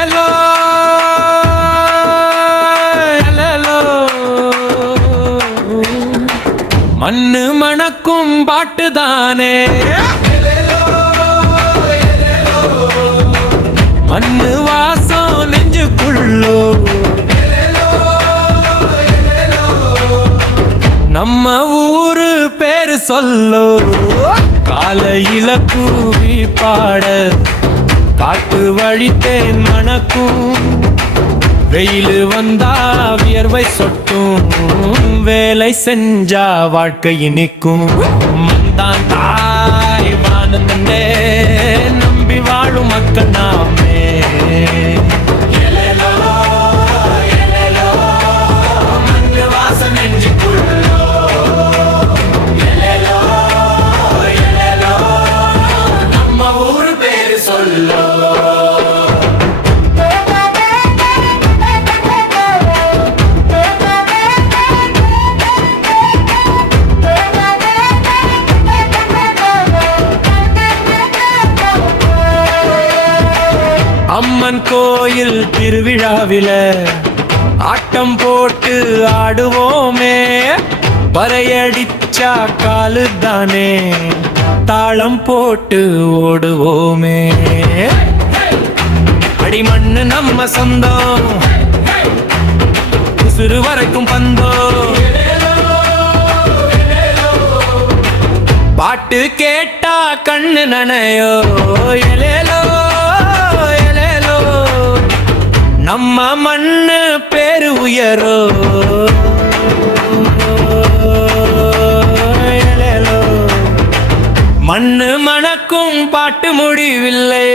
எலேலோ எலேலோ மண்ணு மணக்கும் பாட்டுதானே மண்ணு வாசம் நெஞ்சுக்குள்ளோ நம்ம ஊரு பேரு சொல்லோ காலையில கூவி பாட காட்டு வழித்தேன் மணக்கும் வெயில் வந்தா வியர்வை சொட்டும் வேலை செஞ்சா வாழ்க்கை இனிக்கும் மந்தான் தாய் வானந்தே நம்பி வாழும் மக்கள் நாமே அம்மன் கோயில் திருவிழாவில ஆட்டம் போட்டு ஆடுவோமே பறையடிச்சா காலு தானே தாளம் போட்டு ஓடுவோமே அடிமண்ணு நம்ம சொந்தம் சிறு வரைக்கும் பந்தம் பாட்டு கேட்டா கண்ணு நனையோ எலேலோ எலேலோ நம்ம மண்ணு பேரு உயரோ எலேலோ மண்ணு மணக்கும் பாட்டு முடிவில்லை